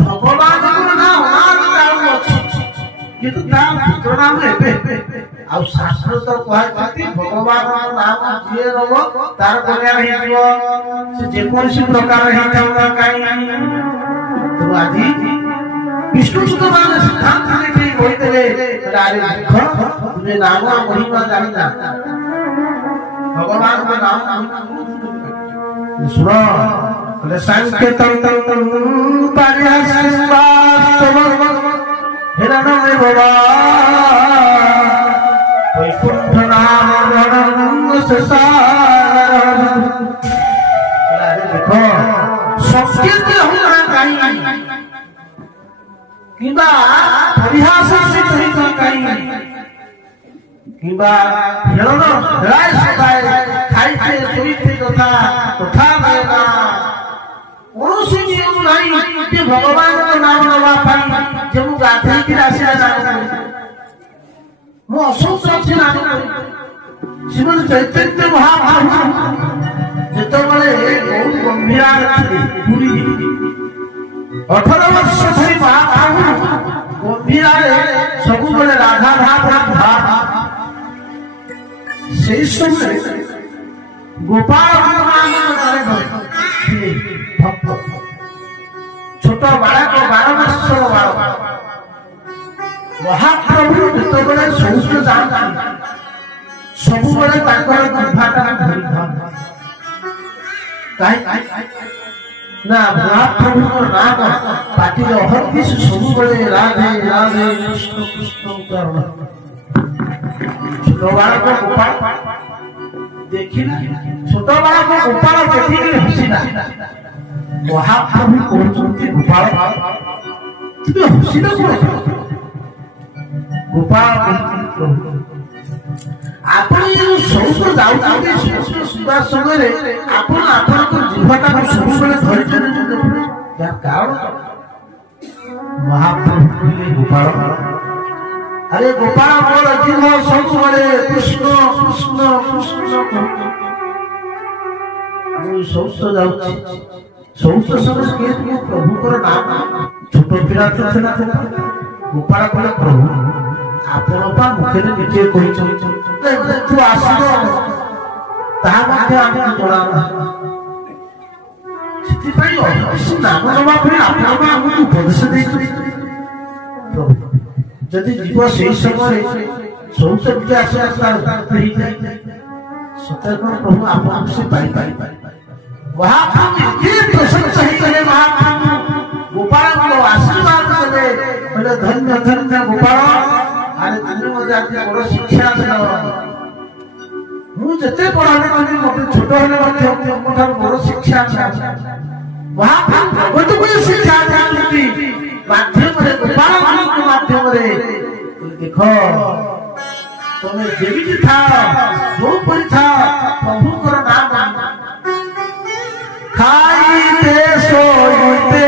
भगवान नाम अच्छी किंतु नाम आउ शास्त्र तो कहते भगवान नाम जी नब तार कल्याण होसी प्रकार आज विष्णुसुत मान सिद्धांत तुम्हें नाम महिमा जाना भगवान का नाम सुनो संकेतम हिरणमय बाबा वैकुंठ नाम देखो संकेत हमरा कहीं किंबा परिहास से कहीं किंबा हिरण राय सदाय खाइते सोइते तथा तथा देना कौनसी नियम नहीं कि भगवान को नाम नवा पाई जब गाधी की राशि मु असंख्य अच्छी नाम श्रीमद चैतन्य महाप्रभु जितेबाला बहुत गंभीर पूरी 18 वर्ष धरी महाप्रभु गंभीर सब राधा भाव से समय गोपाल छोट बालक 12 वर्ष बालक महाप्रभु जितेबाला शौच जाता सब ना महाप्रभु नाम पार्टी अहर्निश सब राधे राधे कृष्ण कृष्ण छोट बालक गोपाल देखिला छोट बालक गोपाल देखिक हसिला महाप्रभु कहते गोपाल तुम्हें हसिला गोपाल आपण शौच जाऊँ समय जीवटा सब कारण महाप्रभु गोपाल अरे गोपाल मोर जीव सब कृष्ण कृष्ण कृष्ण शौच जाऊँ शौच समय किए प्रभुकर नाम छोट पिला गोपाल कह प्रभु आपण मुखे निजे तू आसब नाम नवा उपदेश जदि जीव से समय शौच भी आसता प्रभु आप से गोपाल आशीर्वाद कले धन्य धन्य गोपाल अरे तुम्हें मजा बड़ शिक्षा मुझे पढ़ा मत छोट बड़ शिक्षा शिक्षा माध्यम गोपाल माध्यम देख तुम्हें जमी था जो था प्रभुकर नाम खाइते सोइते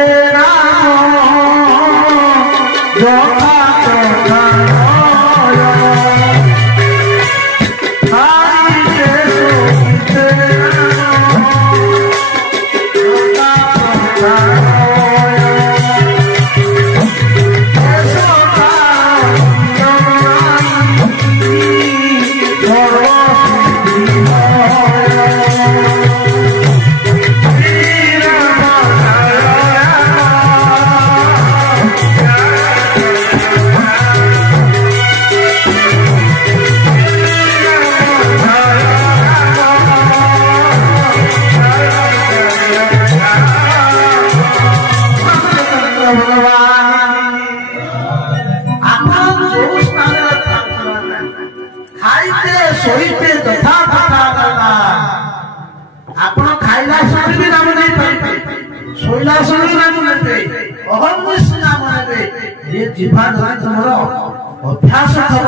अभ्यास हम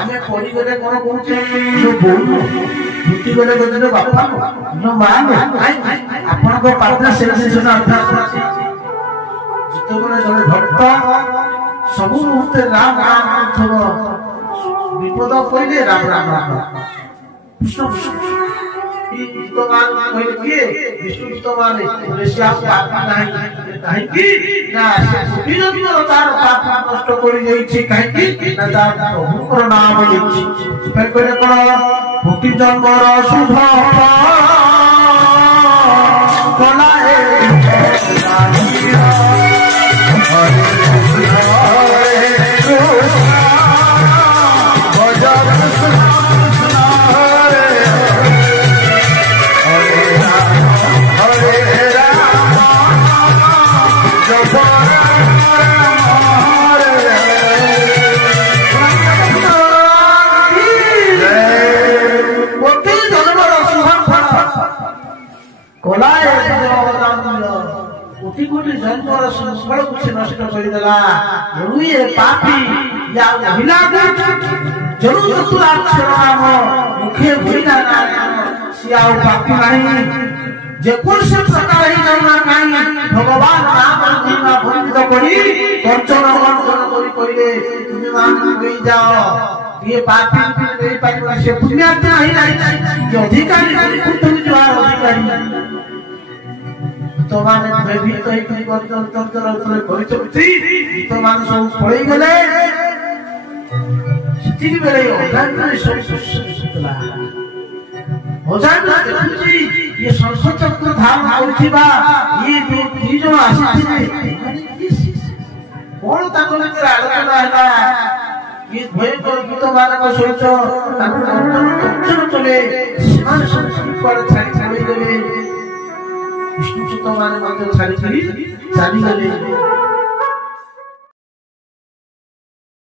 आम पढ़ी गले कौन कहते गले बापा माँ आपण पाखे से अभ्यास जिते जड़े भक्त सब मुहूर्ते राम राम थव विपद पड़े राम राम राम कृष्ण भगवान कहले किए विष्णु तो माने ऋषि आप पाप नहीं काहे कि ना दिन दिन तार पाप नष्ट करि जाई छी काहे कि ना तार प्रभु नाम लिखि फिर कहले कोन भक्ति जन्मर शुभ कोलाए कोटि जन्मर संस्कार को नष्ट करिदेला ये पापी या महिला को जरूर तू आचरण मुखे भइला नारायण सियाओ पापी नहीं जे कोन से प्रकार ही करना काई भगवान नाम महिमा वंदित करी कंचन अर्जन करी कइले तुम मान गई जाओ ये पापी नहीं पाई से पुण्यात्मा ही नहीं ये अधिकारी तुम जो अधिकारी तो माने भयभीत होई कोई तंत्र परिचय तो माने सब पळै गेले सिटी बेले अजान सब सुतला अजान देखुची ये संसद चक्र धाम होथिबा ये जो तीजो आसीथिले कोन ताको भीतर आलोचना हैला ये भयंकर भूत मानक सोच ताको कंचन चले समान संस्कृत पर छाड़ी गले विष्णु सुत माने मध्य छाड़ी चली गले